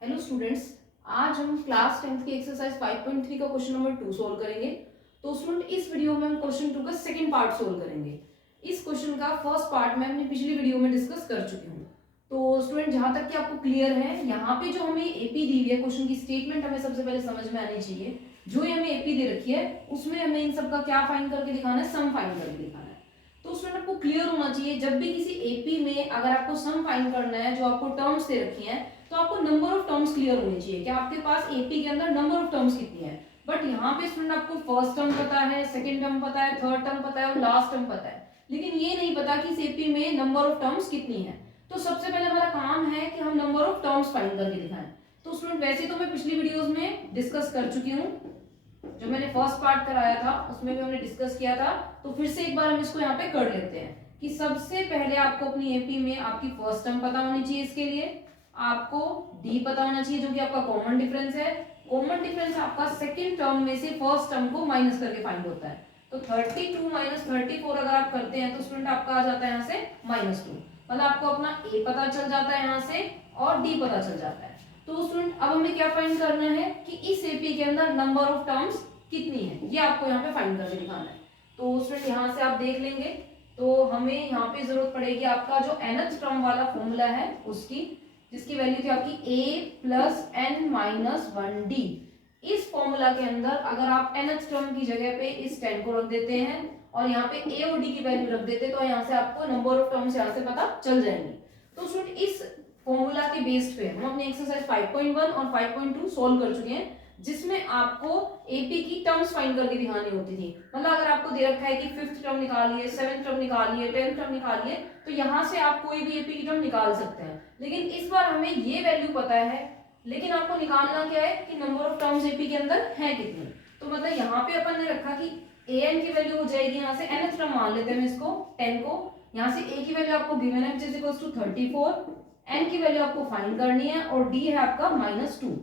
Hello students, आज हम class 10th की एक्सरसाइज 5.3 का क्वेश्चन नंबर 2 सोल्व करेंगे। तो स्टूडेंट इस वीडियो में हम क्वेश्चन 2 का सेकंड पार्ट सोल्व करेंगे। इस क्वेश्चन का फर्स्ट पार्ट मैं अपनी पिछली वीडियो में डिस्कस कर चुकी हूँ। तो स्टूडेंट जहां तक कि आपको क्लियर है, यहाँ पे जो हमें एपी दी हुई है, क्वेश्चन की स्टेटमेंट हमें सबसे पहले समझ में आनी चाहिए। जो ये हमें एपी दे रखी है उसमें हमें इन सब का क्या फाइंड करके दिखाना है, सम फाइंड करके दिखाना है। तो स्टूडेंट आपको क्लियर होना चाहिए, जब भी किसी एपी में अगर आपको सम फाइंड करना है, जो आपको टर्म्स दे रखी हैं, तो आपको नंबर ऑफ टर्म्स क्लियर होनी चाहिए कि आपके पास एपी के अंदर नंबर ऑफ टर्म्स कितनी है। बट यहाँ पे स्टूडेंट आपको फर्स्ट टर्म पता है, सेकंड टर्म पता है, थर्ड टर्म पता है और लास्ट टर्म पता है, लेकिन ये नहीं पता कि इस एपी में नंबर ऑफ टर्म्स कितनी है। तो सबसे पहले हमारा काम है कि हम नंबर ऑफ टर्म्स फाइंड करके दिखाएं। तो स्टूडेंट वैसे तो मैं पिछली वीडियोस में डिस्कस कर चुकी हूँ, जो मैंने फर्स्ट पार्ट कराया था उसमें भी हमने डिस्कस किया था। तो फिर से एक बार हम इसको यहाँ पे कर लेते हैं कि सबसे पहले आपको अपनी एपी में आपकी फर्स्ट टर्म पता होनी चाहिए। इसके लिए आपको डी पता होना चाहिए, जो कि आपका कॉमन डिफरेंस है। कॉमन डिफरेंस आपका सेकंड टर्म में से फर्स्ट टर्म को माइनस करके फाइंड होता है। तो 32 माइनस 34 अगर आप करते हैं तो स्टूडेंट आपका आ जाता है यहाँ से -2। मतलब आपको अपना ए पता चल जाता है यहाँ से और डी पता चल जाता है। तो स्टूडेंट अब हमें क्या फाइंड करना है कि इस एपी के अंदर नंबर ऑफ टर्म्स कितनी है, ये आपको यहाँ पे फाइंड करके दिखाना है। तो स्टूडेंट यहाँ से आप देख लेंगे, तो हमें यहाँ पे जरूरत पड़ेगी आपका जो nth टर्म वाला फॉर्मूला है उसकी, जिसकी वैल्यू थी आपकी a plus N minus 1d। इस फॉर्मूला के अंदर अगर आप nth टर्म की जगह पे इस 10 को रख देते हैं और यहाँ पे a और d की वैल्यू रख देते, तो यहाँ से आपको नंबर ऑफ टर्म्स यहाँ से पता चल जाएंगे। तो स्टूडेंट इस फॉर्मूला के बेस पे हम अपनी एक्सरसाइज 5.1 और 5.2 सोल्व कर चुके हैं, जिसमें आपको एपी की टर्म्स फाइंड करके दिखानी होती थी। मतलब अगर आपको दे रखा है कि 5th टर्म निकालिए, 7th टर्म निकालिए, 10th टर्म निकालिए, तो यहाँ से आप कोई भी एपी की टर्म निकाल सकते हैं। लेकिन इस बार हमें ये वैल्यू पता है, लेकिन आपको निकालना क्या है कि नंबर ऑफ टर्म्स एपी के अंदर है कितने। तो मतलब यहाँ पे अपन ने रखा कि an की वैल्यू हो जाएगी, यहाँ से nth टर्म मान लेते हैं इसको 10 को। यहाँ से a की वैल्यू आपको गिवन है, which is equals to 34। n की वैल्यू आपको फाइंड करनी है और d है आपका -2।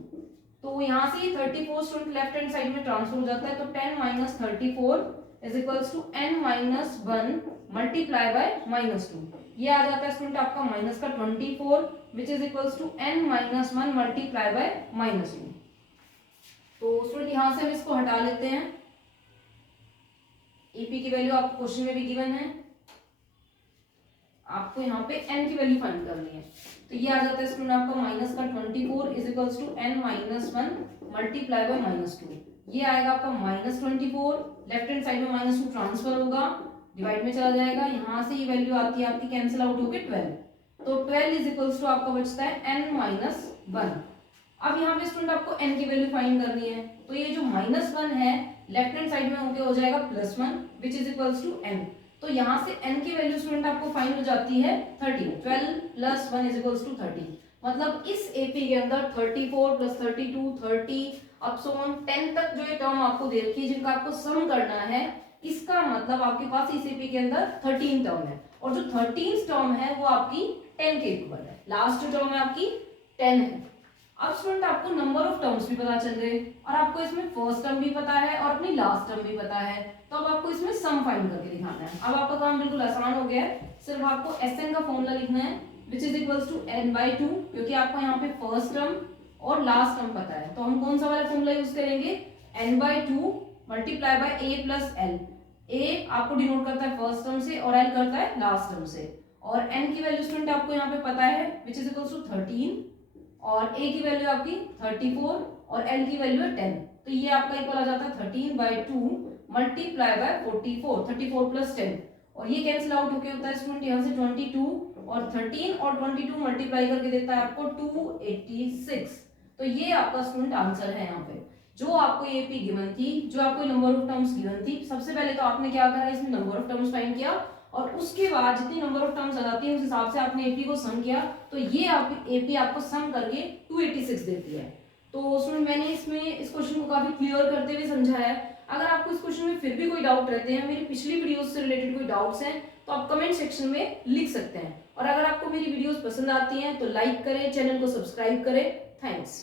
तो यहाँ से 34 स्टूडेंट लेफ्ट हैंड साइड में ट्रांसफर हो जाता है, तो 10 minus 34 is equals to n minus 1 multiply by -2। ये आ जाता है स्टूडेंट आपका माइनस का 24 which is equals to n minus 1 multiply by -2। तो स्टूडेंट यहाँ से हम इसको हटा लेते हैं। ईपी की वैल्यू आपको क्वेश्चन में भी गिवन है, आपको यहाँ पे n की वैल्यू फाइंड करनी है। तो ये आ जाता है स्टूडेंट आपका माइनस का 24 is equals to n minus 1 multiply by -2। ये आएगा आपका -24, लेफ्ट हैंड साइड में -2 ट्रांसफर होगा, डिवाइड में चला जाएगा, यहाँ से ये वैल्यू आती है आपकी कैंसिल आउट होके 12। तो 12 इज इक्वल्स टू आपका बचता है n माइनस 1। अब यहाँ पे स्टूडेंट आपको n की वैल्यू फाइंड करनी है, तो ये जो -1 है लेफ्ट हैंड साइड में होके हो जाएगा +1 which is equals to n। तो यहाँ से n की वैल्यू स्टूडेंट आपको फाइंड हो जाती है 13। 12 प्लस 1 इज इक्वल्स टू 13। मतलब इस एपी के अंदर 34 प्लस 32 30 अप सो ऑन 10 तक जो ये टर्म आपको दे रखी है, जिनका आपको सम करना है, इसका मतलब आपके पास इस एपी के अंदर 13 टर्म है और जो 13th टर्म है वो आपकी 10 के इक्वल है। लास्ट जो टर्म है आपकी 10 है। अब स्टूडेंट आपको नंबर ऑफ टर्म्स भी पता चल गए और आपको इसमें फर्स्ट टर्म भी पता है और अपनी लास्ट टर्म भी पता है, तो अब आपको इसमें सम फाइंड करके दिखाना है। अब आपका काम बिल्कुल आसान हो गया है, सिर्फ आपको Sn का फॉर्मूला लिखना है विच इज इक्वल्स टू n/2, क्योंकि आपको यहाँ पे फर्स्ट टर्म और लास्ट टर्म पता है। तो हम कौन सा वाला फॉर्मूला यूज करेंगे, n/2 multiply by a plus l। a आपको डिनोट करता है फर्स्ट टर्म से और l करता है लास्ट टर्म से, और n की वैल्यू स्टूडेंट आपको यहाँ पे पता है विच इज इक्वल्स टू 13 और a की वैल्यू आपकी 34 और l की वैल्यू है 10। तो ये आपका इक्वल आ जाता है 13/2 मल्टीप्लाई बाय 44, 34 प्लस 10, और ये कैंसिल आउट होके होता है स्टूडेंट यहाँ से 22 और 13 और 22 मल्टीप्लाई करके देता है आपको 286। तो ये आपका स्टूडेंट आंसर है यहाँ पे। जो आपको ये एपी गिवन थी, जो आपको नंबर ऑफ टर्म्स गिवन थी, सबसे पहले तो आपने क्या करा, इसमें नंबर ऑफ टर्म्स फाइंड किया और उसके बाद जितनी नंबर ऑफ टर्म्स आ जाती है उस हिसाब से आपने एपी को सम किया। तो ये आपकी एपी आपको सम करके 286 देती है। तो उसमें मैंने इसमें इस क्वेश्चन को काफी क्लियर करते हुए समझाया है। अगर आपको इस क्वेश्चन में फिर भी कोई डाउट रहते हैं, मेरी पिछली वीडियोस से रिलेटेड कोई डाउट्स हैं, तो आप कमेंट सेक्शन में लिख सकते हैं। और अगर आपको मेरी वीडियोस पसंद आती हैं तो लाइक करें, चैनल को सब्सक्राइब करें। थैंक्स।